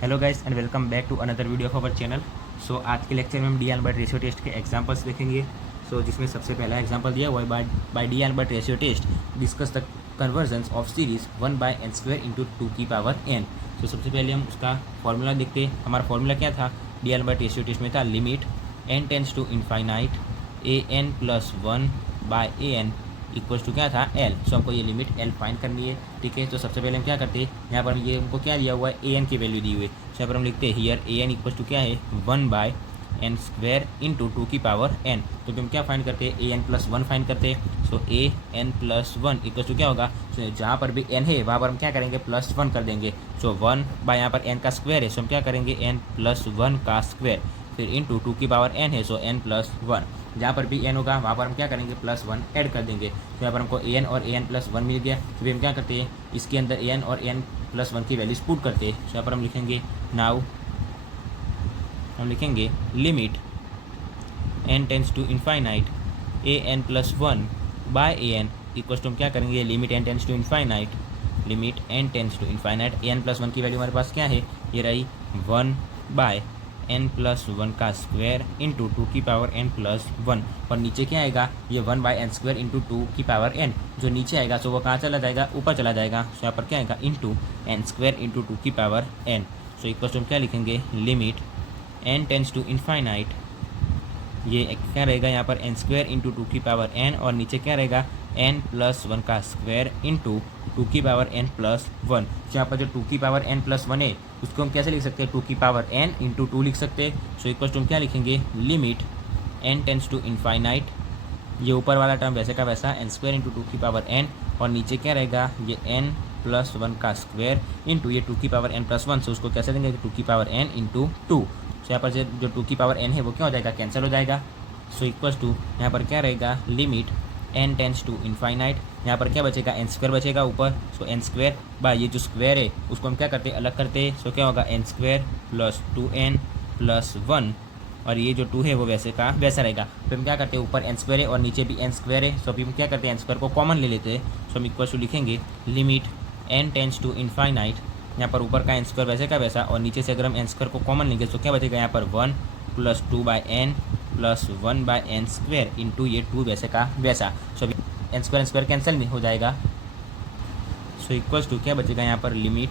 Hello guys and welcome back to another video of our channel. So आज के lecture में हम D'Alembert ratio test के examples देखेंगे। जिसमें सबसे पहला एग्जांपल दिया हुआ है by D'Alembert ratio test discuss the convergence of series 1/n² into 2 की पावर n। सबसे पहले हम उसका फॉर्मूला देखते हैं। हमारा फॉर्मूला क्या था डी एल्बर्ट रेशियो टेस्ट में? था limit n tends to infinite an+1/an equals to क्या था एल। हमको ये लिमिट एल फाइंड करनी है। ठीक है, तो सबसे पहले हम क्या करते हैं, यहाँ पर ये हमको क्या दिया हुआ है, ए एन की वैल्यू दी हुई है। यहाँ पर हम लिखते हैं here a n equals to क्या है 1/n² इंटू 2 की पावर n। तो हम क्या फाइंड करते हैं, an+1 फाइंड करते हैं। an+1 इक्वल्स टू क्या होगा, जहाँ पर भी n है वहाँ पर हम क्या करेंगे +1 कर देंगे। 1 यहाँ पर n का स्क्वायर है, हम क्या करेंगे n+1 का स्क्वायर, फिर इंटू 2 की पावर n है, n+1। जहाँ पर भी n होगा वहाँ पर हम क्या करेंगे +1 ऐड कर देंगे। तो यहाँ पर हमको an और an+1 मिल गया। तो फिर हम क्या करते हैं, इसके अंदर an और an+1 की वैल्यूज पुट करते हैं। तो यहाँ पर हम लिखेंगे नाउ हम लिखेंगे limit n tends to infinite an+1/an equals to हम क्या करेंगे limit n tends to infinite an+1 की वैल्यू हमारे पास क्या है, ये रही 1/n+1 का स्क्वायर इंटू 2 की पावर n+1। और नीचे क्या आएगा, ये 1/n² इंटू 2 की पावर n। जो नीचे आएगा वो कहाँ चला जाएगा, ऊपर चला जाएगा। यहाँ पर क्या आएगा इंटू n² इंटू 2 की पावर n। इक्वल्स टू हम क्या लिखेंगे limit n tends to infinite, ये क्या रहेगा यहाँ पर n² इंटू 2 की पावर n, और नीचे क्या रहेगा n+1 का स्क्वायर इंटू 2 की पावर n+1। यहाँ पर जो 2 की पावर n+1 है उसको हम कैसे लिख सकते हैं, 2 की पावर n इंटू 2 लिख सकते हैं। इक्वल्स टू हम क्या लिखेंगे limit n tends to infinite, ये ऊपर वाला टर्म वैसे का वैसा n² इंटू 2 की पावर n, और नीचे क्या रहेगा ये n+1 का स्क्वायर इंटू ये 2 की पावर n+1। उसको कैसे देंगे 2 की पावर n इंटू 2। यहाँ पर जो 2 की पावर n है वो क्या हो जाएगा, कैंसिल हो जाएगा। इक्वल्स टू यहाँ पर क्या रहेगा limit n tends to infinite, यहाँ पर क्या बचेगा n² बचेगा ऊपर। n² बाय ये जो स्क्वायर है उसको हम क्या करते हैं अलग करते हैं। क्या होगा n² + 2n+1, और ये जो 2 है वो वैसे का वैसा रहेगा। फिर हम क्या करते हैं ऊपर n² है और नीचे भी n² है। अभी हम क्या करते हैं n² को कॉमन ले लेते हैं। हम इक्वल्स टू लिखेंगे limit n tends to infinite, यहाँ पर ऊपर का n² वैसे का वैसा, और नीचे से अगर हम n² को कॉमन लेंगे तो क्या बचेगा यहाँ पर 1 + 2/n + 1/n² इंटू ये 2 वैसे का वैसा। अभी n² कैंसिल हो जाएगा। इक्वल्स टू क्या बचेगा यहाँ पर limit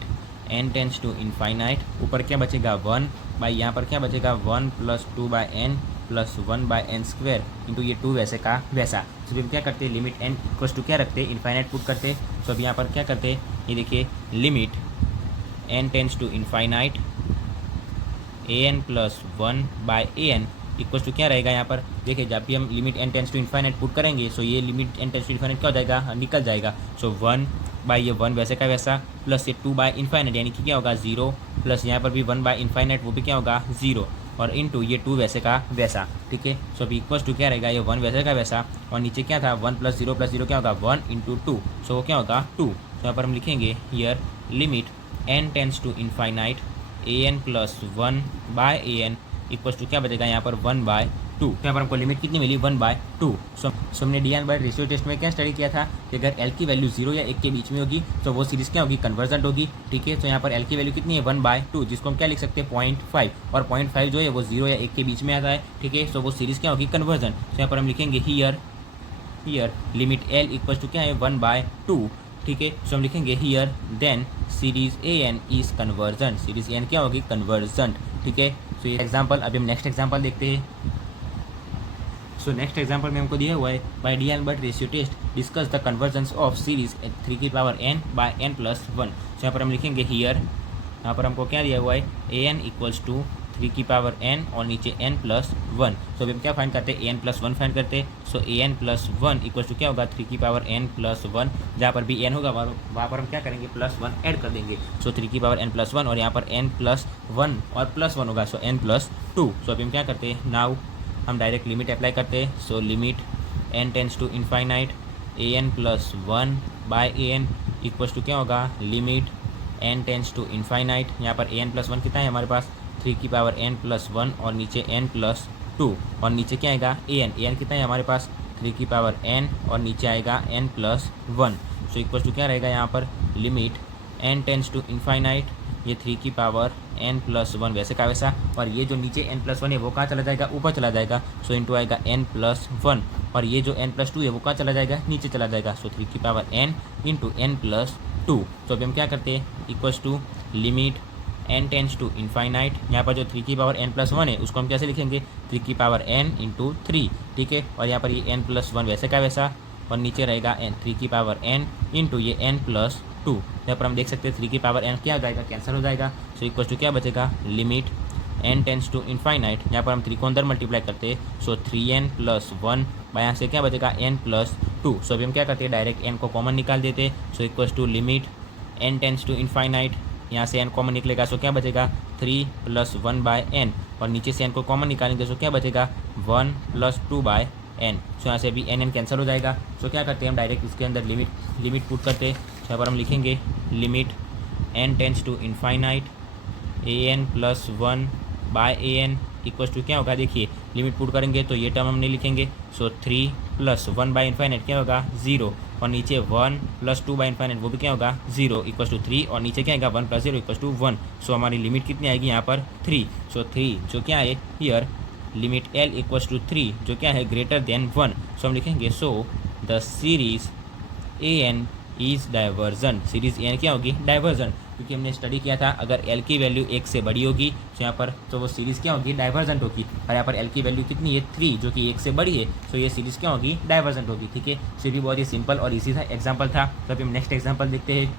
n tends to infinite, ऊपर क्या बचेगा 1 बाई यहाँ पर क्या बचेगा 1 + 2/n + 1/n² इंटू ये 2 वैसे का वैसा। अभी हम क्या करते हैं लिमिट n इक्वल्स टू क्या रखते हैं इनफाइनाइट पुट करते हैं। अभी यहाँ पर क्या करते हैं, ये देखिए limit n tends to infinite an+1/an equals to क्या रहेगा यहाँ पर, देखिए जब भी हम limit n tends to infinite put करेंगे ये limit n tends to infinite क्या हो जाएगा, निकल जाएगा। 1/1 वैसे का वैसा प्लस ये 2/इनफाइनाइट यानी कि क्या होगा 0, प्लस यहाँ पर भी 1/इनफाइनाइट वो भी क्या होगा 0, और इंटू ये 2 वैसे का वैसा। ठीक है, अभी इक्वल्स टू क्या रहेगा ये 1 वैसे का वैसा, और नीचे क्या था 1 + 0 क्या होगा 1 इंटू 2। वो क्या होगा 2। यहाँ पर हम लिखेंगे here limit n tends to infinite an+1/an equals to क्या बचेगा यहाँ पर 1/2। यहाँ पर हमको लिमिट कितनी मिली 1/2। हमने डी एल्बर्ट रेशियो टेस्ट में क्या स्टडी किया था कि अगर एल की वैल्यू 0 या 1 के बीच में होगी तो वो सीरीज क्या होगी, कन्वर्जेंट होगी। ठीक है, तो यहाँ पर एल की वैल्यू कितनी है 1/2, जिसको हम क्या लिख सकते हैं 0.5, और 0.5 जो है वो 0 या 1 के बीच में आता है। ठीक है, वो सीरीज क्या होगी कन्वर्जेंट। तो यहाँ पर हम लिखेंगे here limit L equals to क्या है 1/2। ठीक है, हम लिखेंगे here then series an is convergent, series an क्या होगी कन्वर्जेंट। ठीक है, ये एग्जांपल। अभी हम नेक्स्ट एग्जांपल देखते हैं। नेक्स्ट एग्जांपल में हमको दिया हुआ है by D'Alembert ratio test discuss the convergence of series 3 की पावर n/n+1। यहाँ पर हम लिखेंगे हियर, यहाँ पर हमको क्या दिया हुआ है an इक्वल्स टू 3 की पावर n और नीचे n+1। अभी हम क्या फाइंड करते हैं an+1 फाइंड करते हैं। an+1 इक्वल्स टू क्या होगा 3 की पावर n+1, जहाँ पर भी n होगा वहाँ पर हम क्या करेंगे +1 ऐड कर देंगे। 3 की पावर n+1, और यहाँ पर n+1 और +1 होगा n+2। अभी हम क्या करते हैं नाउ हम डायरेक्ट लिमिट अप्लाई करते हैं। Limit n tends to infinite an+1/an equals to क्या होगा limit n tends to infinite, यहाँ पर an+1 कितना है हमारे पास 3 की पावर n+1 और नीचे n+2, और नीचे क्या आएगा an कितना है हमारे पास 3 की पावर n और नीचे आएगा n+1। इक्वल्स टू क्या रहेगा यहाँ पर limit n tends to infinite ये 3 की पावर n प्लस 1 वैसे का वैसा, और ये जो नीचे n प्लस 1 है वो कहाँ चला जाएगा, ऊपर चला जाएगा। सो इंटू आएगा n प्लस 1, और ये जो n प्लस 2 है वो कहाँ चला जाएगा, नीचे चला जाएगा। सो 3 की power n into n plus 2। तो अभी हम क्या करते हैं, equals to limit n tends to infinite. यहाँ पर जो 3 की पावर n प्लस 1 है उसको हम कैसे लिखेंगे, 3 की पावर n इंटू 3, ठीक है। और यहाँ पर ये n प्लस 1 वैसे का वैसा, और नीचे रहेगा n 3 की पावर n इंटू ये n प्लस 2। यहाँ पर हम देख सकते हैं 3 की पावर n क्या हो जाएगा, कैंसिल हो जाएगा। सो इक्वल टू क्या बचेगा, limit n tends to infinite. यहाँ पर हम 3 को अंदर मल्टीप्लाई करते हैं। सो 3n प्लस 1 बाय यहाँ से क्या बचेगा, n प्लस 2। सो अभी हम क्या करते हैं, डायरेक्ट n को कॉमन निकाल देते हैं। So equal to limit n tends to infinite, यहाँ से n कॉमन निकलेगा। सो क्या बचेगा, 3 प्लस 1 बाय n, और नीचे से n को कॉमन निकालेंगे। सो क्या बचेगा, 1 प्लस 2 बाय n। सो यहाँ से अभी n कैंसिल हो जाएगा। सो क्या करते हैं, हम डायरेक्ट इसके अंदर लिमिट पुट करते हैं। सो यहाँ पर हम लिखेंगे limit n tends to infinite an plus 1 by an equals to क्या होगा, देखिए लिमिट पुट करेंगे तो ये टर्म हम नहीं लिखेंगे। सो 3 प्लस 1 बाय इनफाइनाइट क्या होगा, 0, और नीचे 1 प्लस 2 बाय इनफाइनाइट वो भी क्या होगा, 0 इक्वल्स टू 3, और नीचे क्या आएगा, 1 प्लस 0 इक्वल्स टू 1। सो हमारी लिमिट कितनी आएगी यहाँ पर, 3। सो 3 जो क्या है here, limit l equals to 3 जो क्या है, ग्रेटर देन 1। सो हम लिखेंगे so the series an is diversion. Series an क्या होगी, डाइवर्जन, क्योंकि हमने स्टडी किया था अगर l की वैल्यू 1 से बड़ी होगी तो यहाँ पर तो वो सीरीज़ क्या होगी, डाइवर्जेंट होगी। और यहाँ पर l की वैल्यू कितनी है, 3, जो कि 1 से बड़ी है, तो ये सीरीज़ क्या होगी, डाइवर्जेंट होगी, ठीक है। सो भी बहुत ही सिंपल और इजी था एग्जाम्पल था। तो अभी हम नेक्स्ट एग्जाम्पल देखते हैं।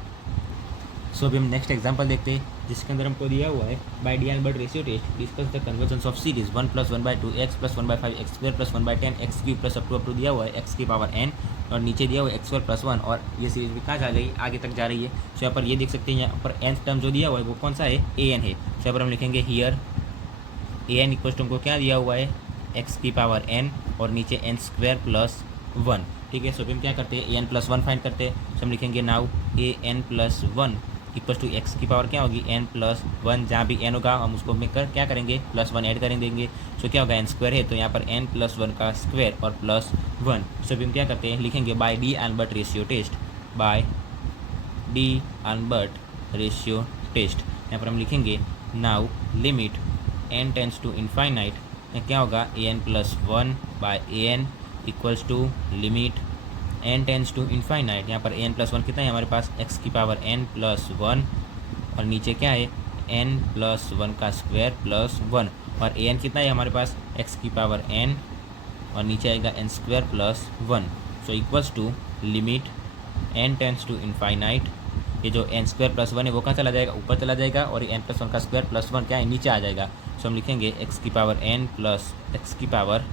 सो अभी हम नेक्स्ट एग्जाम्पल देखते हैं जिसके अंदर हमको दिया हुआ है by D'Alembert ratio test discuss the convergence of series 1 plus 1/2 x plus 1/5 x square plus 1/10 x cube plus up to दिया हुआ है x की पावर n, और नीचे दिया हुआ है x स्क्वायर प्लस 1, और ये सीरीज भी कहाँ जा रही है, आगे तक जा रही है। सो यहाँ पर ये देख सकते हैं, यहाँ पर n टर्म जो दिया हुआ है वो कौन सा है, an है। सो यहाँ पर हम लिखेंगे हियर an इक्वल टू हमको क्या दिया हुआ है, x की पावर n, और नीचे n स्क्वायर प्लस 1, ठीक है। सो अभी हम क्या करते हैं, an प्लस 1 फाइंड करते हैं। सो हम लिखेंगे now an plus 1 equal to x की पावर क्या होगी, n प्लस 1, जहाँ भी n होगा हम उसको मिलकर क्या करेंगे, प्लस 1 ऐड करें देंगे। सो क्या होगा, n स्क्वायर है तो यहाँ पर n प्लस 1 का स्क्वायर और प्लस 1। सो अभी हम क्या करते हैं, लिखेंगे by D'Alembert ratio test, by D'Alembert ratio test. यहाँ पर हम लिखेंगे now limit n tends to infinite क्या होगा, an plus 1 by an equals to limit n tends to infinite. यहाँ पर n प्लस 1 कितना है हमारे पास, x की पावर n प्लस 1, और नीचे क्या है, n प्लस 1 का स्क्वायर प्लस 1, और an कितना है हमारे पास, x की पावर n, और नीचे आएगा n square plus 1। So equals to limit n tends to infinite, ये जो n स्क्वायर प्लस 1 है वो कहाँ चला जाएगा, ऊपर चला जाएगा, और n प्लस 1 का स्क्वायर प्लस 1 क्या है, नीचे आ जाएगा। सो हम लिखेंगे x की पावर n प्लस x की पावर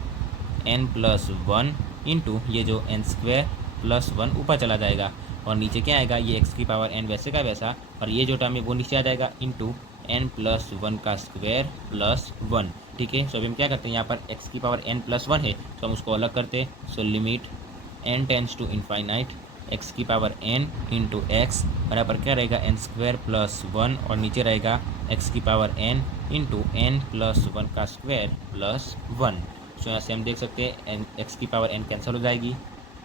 n प्लस 1 इंटू ये जो n स्क्वायर प्लस 1 ऊपर चला जाएगा, और नीचे क्या आएगा, ये x की पावर n वैसे का वैसा, और ये जो टर्म है वो नीचे आ जाएगा इंटू n प्लस 1 का स्क्वायर प्लस 1, ठीक है। सो अभी हम क्या करते हैं, यहाँ पर x की पावर n प्लस 1 है तो हम उसको अलग करते हैं। So limit n tends to infinite x की पावर n इंटू x, और यहाँ पर क्या रहेगा, n स्क्वायर प्लस 1, और नीचे रहेगा x की power n into n plus 1 का स्क्वायर प्लस 1। सो यहाँ से हम देख सकते हैं x की पावर n कैंसिल हो जाएगी।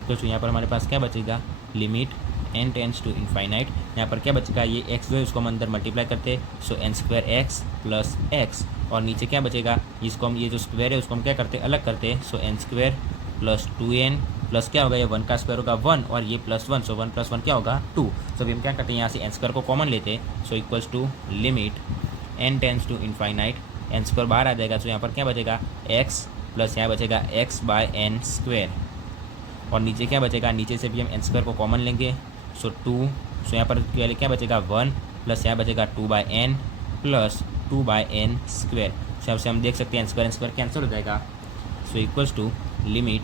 तो यहाँ पर हमारे पास क्या बचेगा, limit n tends to infinite, यहाँ पर क्या बचेगा, ये x जो है उसको हम अंदर मल्टीप्लाई करते हैं। सो n square x plus x, और नीचे क्या बचेगा, इसको हम ये जो स्क्वायर है उसको हम क्या करते हैं, अलग करते हैं। सो n square plus 2n plus क्या होगा, ये 1 का स्क्वायर होगा 1, और ये प्लस 1, सो 1 प्लस 1 क्या होगा 2। सो अभी हम क्या करते हैं, यहाँ से n स्क्वायर को कॉमन लेते हैं। So equals to limit n tends to infinite, n square बाहर आ जाएगा। सो यहाँ पर क्या बचेगा, x प्लस यहाँ बचेगा x बाय n स्क्वायर, और नीचे क्या बचेगा, नीचे से भी हम n स्क्वायर को कॉमन लेंगे। सो 2, सो यहाँ पर क्या बचेगा 1 प्लस यहाँ बचेगा 2 by n plus 2 by n square. So से हम देख सकते हैं n स्क्वायर कैंसिल हो जाएगा। So equals to limit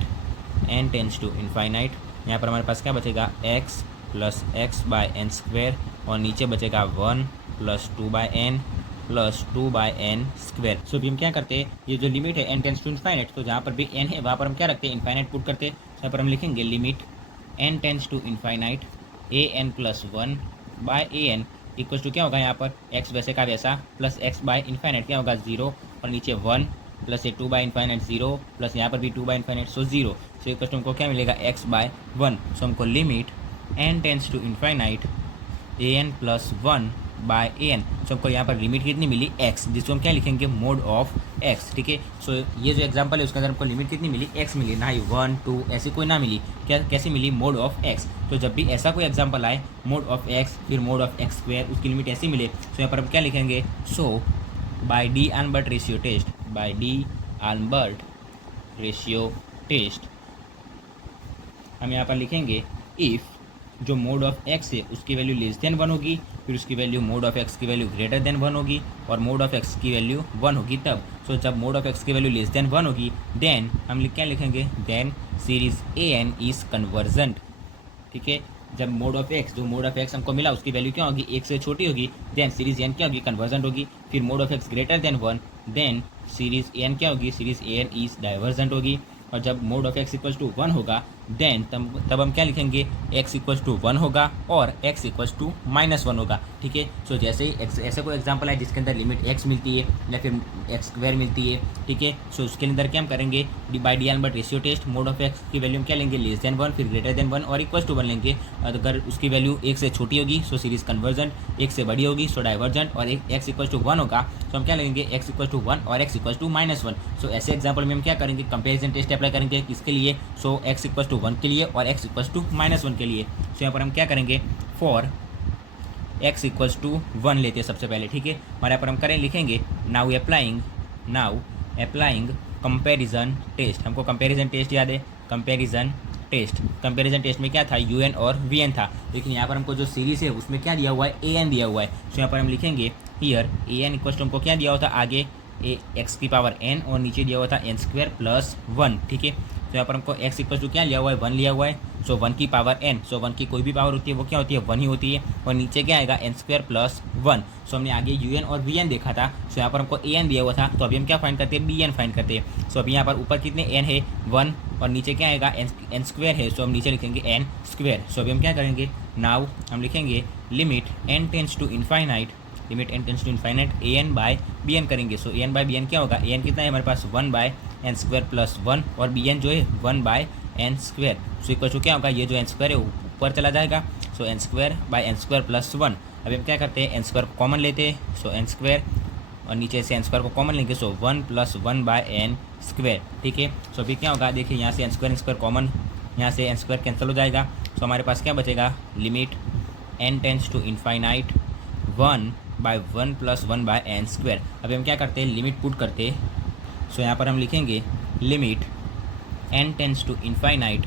n tends to infinite, यहाँ पर हमारे पास क्या बचेगा, x plus x by n square, और नीचे बचेगा 1 plus 2 by n plus 2 by n square. So अभी हम क्या करते हैं, ये जो लिमिट है n टेंस टू इनफाइनाइट, तो जहाँ पर भी n है वहाँ पर हम क्या रखते हैं, इनफाइनाइट पुट करते हैं। यहाँ पर हम लिखेंगे limit n tends to infinite an plus 1 by an equals to क्या होगा, यहाँ पर x वैसे का वैसा प्लस x बाय इनफाइनाइट क्या होगा 0, और नीचे 1 प्लस ये 2 बाय इनफाइनाइट 0 प्लस यहाँ पर भी 2 by infinite, so 0। So equals to हमको क्या मिलेगा, x बाय 1। सो हमको limit n tends to infinite an plus 1 by a n. So हमको यहाँ पर लिमिट कितनी मिली एक्स, जिसको हम क्या लिखेंगे मोड ऑफ एक्स। ठीक है, सो ये जो एग्जांपल है उसके अंदर हमको लिमिट कितनी मिली एक्स मिली, ना ही 1 2 ऐसी कोई ना मिली, क्या कैसे मिली मोड ऑफ एक्स। तो जब भी ऐसा कोई एग्जांपल आए मोड ऑफ एक्स फिर मोड ऑफ एक्स स्क्वायर उसकी लिमिट ऐसी मिले, तो यहाँ पर हम क्या लिखेंगे so by D'Alembert ratio test, by D'Alembert ratio test हम यहाँ पर लिखेंगे इफ़ जो मोड ऑफ एक्स है उसकी वैल्यू लेस देन 1 होगी, फिर उसकी वैल्यू मोड ऑफ एक्स की वैल्यू ग्रेटर देन 1 होगी और मोड ऑफ एक्स की वैल्यू 1 होगी तब। सो जब मोड ऑफ एक्स की वैल्यू लेस देन 1 होगी देन हम क्या लिखेंगे then series a n is convergent. ठीक है, जब मोड ऑफ एक्स जो मोड ऑफ एक्स हमको मिला उसकी वैल्यू क्या होगी एक से छोटी होगी, देन सीरीज एन क्या होगी कन्वर्जेंट होगी। फिर mod of x greater than 1 then series n क्या होगी series a n is divergent होगी। और जब mod of x equals to 1 होगा देन तब हम क्या लिखेंगे एक्स इक्वल्स टू 1 होगा और एक्स इक्वल्स टू -1 होगा। ठीक है, सो जैसे ही ऐसे कोई एग्जांपल है जिसके अंदर लिमिट एक्स मिलती है या फिर एक्स स्क्वायर मिलती है, ठीक है, सो उसके अंदर क्या हम करेंगे by D'Alembert ratio test mod of x की वैल्यू हम क्या लेंगे लेस देन 1 फिर ग्रेटर देन 1 और इक्वल्स टू 1 लेंगे। अगर उसकी वैल्यू एक से छोटी होगी सो सीरीज कन्वर्जेंट, एक से बड़ी होगी सो डाइवर्जेंट और एक्स इक्वल्स टू 1 होगा तो हम क्या लेंगे एक्स इक्वल्स टू 1 और एक्स इक्वल्स टू -1। सो ऐसे एग्जाम्पल में हम क्या करेंगे कंपेरिजन टेस्ट अप्लाई करेंगे किसके लिए सो एक्स इक्वल्स टू 1 के लिए और एक्स इक्वल्स टू -1 के लिए। सो यहाँ पर हम क्या करेंगे फॉर एक्स इक्वल्स टू 1 लेते हैं सबसे पहले। ठीक है, और यहाँ पर हम करें लिखेंगे नाउ अप्लाइंग कंपेरिजन टेस्ट। हमको कंपेरिजन टेस्ट याद है, कंपेरिजन टेस्ट में क्या था यू एन और वी एन था, लेकिन यहाँ पर हमको जो सीरीज है उसमें क्या दिया हुआ है ए एन दिया हुआ है। सो यहाँ पर हम लिखेंगे here a n equals to हमको क्या दिया हुआ था आगे ए एक्स की पावर एन और नीचे दिया हुआ था एन स्क्वायर प्लस 1। ठीक है, तो यहाँ पर हमको एक्स इक्वल टू क्या लिया हुआ है 1 लिया हुआ है, सो 1 की पावर एन, सो 1 की कोई भी पावर होती है वो क्या होती है 1 ही होती है और नीचे क्या आएगा एन स्क्वायर प्लस 1। सो हमने आगे यू एन और वी एन देखा था, सो यहाँ पर हमको ए एन दिया हुआ था तो अभी हम क्या फाइंड करते हैं बी एन फाइंड करते हैं। सो अभी यहाँ पर ऊपर कितने एन है 1 और नीचे क्या आएगा एन स्क्वायर है, सो हम नीचे लिखेंगे एन स्क्वायर। सो अभी हम क्या करेंगे नाउ हम लिखेंगे limit n tends to infinite a n by b n करेंगे। So a n by b n क्या होगा ए एन कितना है हमारे पास 1 बाय एन स्क्वायर प्लस 1 और बी एन जो है 1 by n square. So equal to क्या होगा ये जो एन स्क्वायर है ऊपर चला जाएगा, so n square by n square plus 1। अभी हम क्या करते हैं एन स्क्वायर को कॉमन लेते हैं, सो एन स्क्वायर और नीचे से एन स्क्वायर को कॉमन लेंगे सो 1 प्लस 1 बाय एन स्क्वायर। ठीक है, सो अभी क्या होगा देखिए यहाँ से एन स्क्वायर कॉमन, यहाँ से एन स्क्वायर कैंसिल हो जाएगा, सो हमारे पास क्या बचेगा limit n tends to infinite 1 by 1 plus 1 by n square. अभी हम क्या करते हैं लिमिट पुट करते हैं, सो यहाँ पर हम लिखेंगे limit n tends to infinite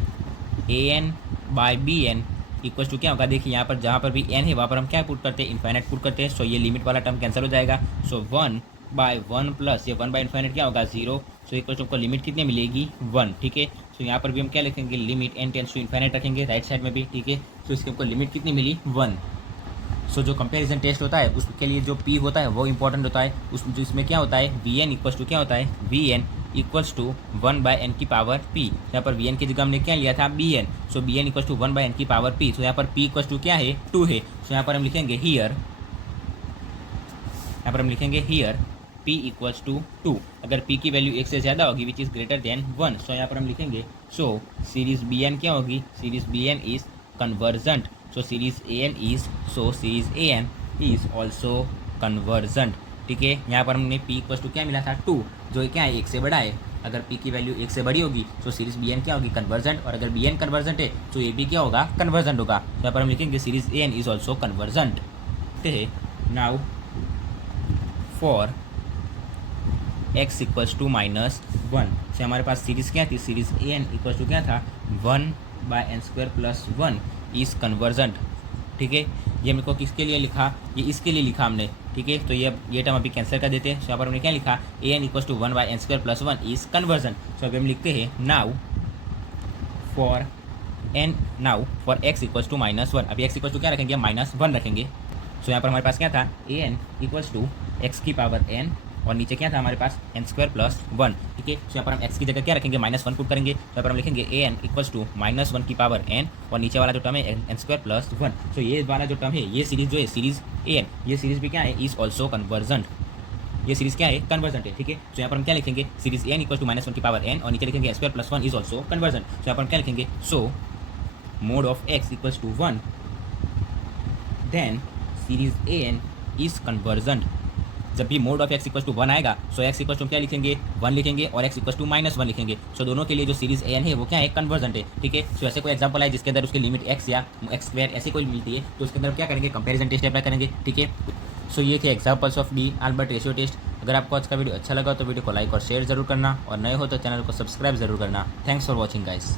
a n by b n equal to क्या होगा देखिए यहाँ पर जहाँ पर भी एन है वहाँ पर हम क्या पुट करते हैं इनफाइनाइट पुट करते हैं। सो ये लिमिट वाला टर्म कैंसिल हो जाएगा, सो 1 बाय 1 प्लस ये 1 बाय इनफाइनाइट क्या होगा 0। सो इक्वल टू हमको लिमिट कितनी मिलेगी 1। ठीक है, सो यहाँ पर भी हम क्या लिखेंगे limit n tends to infinite रखेंगे राइट साइड में भी। ठीक है, सो इसकी हमको लिमिट कितनी मिली 1। सो जो कंपैरिजन टेस्ट होता है उसके लिए जो पी होता है वो इंपॉर्टेंट होता है, जिसमें क्या होता है वी एन इक्वल्स टू क्या होता है v n equals to 1 by n की पावर पी। यहाँ पर वी एन की जगह हमने क्या लिया था b n, so b n equals to 1 by n की पावर पी। सो यहाँ पर पी इक्वल्स टू क्या है 2 है, सो यहाँ पर हम लिखेंगे हियर p इक्वल्स टू 2। अगर p की वैल्यू 1 से ज़्यादा होगी विच इज़ ग्रेटर देन 1, सो यहाँ पर हम लिखेंगे सो सीरीज बी एन क्या होगी series b n is convergent. So series a n is also convergent. ठीक है, यहाँ पर हमने p इक्वल्स टू क्या मिला था 2 जो क्या है 1 से बड़ा है। अगर p की वैल्यू 1 से बड़ी होगी तो सीरीज बी एन क्या होगी कन्वर्जेंट, और अगर बी एन कन्वर्जेंट है तो ए भी क्या होगा कन्वर्जेंट होगा। तो यहाँ पर हम लिखेंगे series a n is also convergent. Now for x equals to -1 से हमारे पास सीरीज़ क्या थी series a n equals to क्या था 1 by n square plus 1 is convergent. ठीक है, ये मेरे को किसके लिए लिखा ये इसके लिए लिखा हमने। ठीक है, तो ये टर्म अभी कैंसिल कर देते हैं। सो यहाँ पर हमने क्या लिखा a n equals to 1 by n square plus 1 is convergent. So अभी हम लिखते हैं now for x equals to -1। अभी x इक्वल्स टू क्या रखेंगे -1 रखेंगे। सो यहाँ पर हमारे पास क्या था ए एन इक्वल्स टू एक्स की पावर n और नीचे क्या था हमारे पास एन स्क्वायर प्लस 1। ठीक है, तो यहाँ पर हम x की जगह क्या रखेंगे -1 पुट करेंगे। तो यहाँ पर हम लिखेंगे ए एन इक्वल्स टू -1 की पावर n और नीचे वाला जो टर्म है एन स्क्वायर प्लस 1। तो ये वाला जो टर्म है ये सीरीज जो है सीरीज ए एन ये सीरीज भी क्या है इज ऑल्सो कन्वर्जेंट। ये सीरीज क्या है कन्वर्जेंट है। ठीक है, तो यहाँ पर हम क्या लिखेंगे series a n equal to -1 की पावर n और नीचे लिखेंगे square plus 1 is also convergent. तो यहाँ पर हम क्या लिखेंगे so mod of x equals to 1 then series a n is convergent. जब भी mod of x equal to 1 आएगा सो एक्स इक्वल टू क्या लिखेंगे 1 लिखेंगे और एक्स इक्वल टू -1 लिखेंगे। सो दोनों के लिए जो सीरीज एन है वो क्या है कन्वर्जेंट है। ठीक है, सो ऐसे कोई एग्जांपल है जिसके अंदर उसकी लिमिट एक्स या एक्स स्क्वायर ऐसी कोई मिलती है तो उसके अंदर क्या करेंगे कंपैरिजन टेस्ट अप्लाई करेंगे। ठीक है, सो ये थे examples of d'Alembert ratio test. अगर आपको आज का वीडियो अच्छा लगा तो वीडियो को लाइक और शेयर जरूर करना और नए हो तो चैनल को सब्सक्राइब जरूर करना। Thanks for watching guys.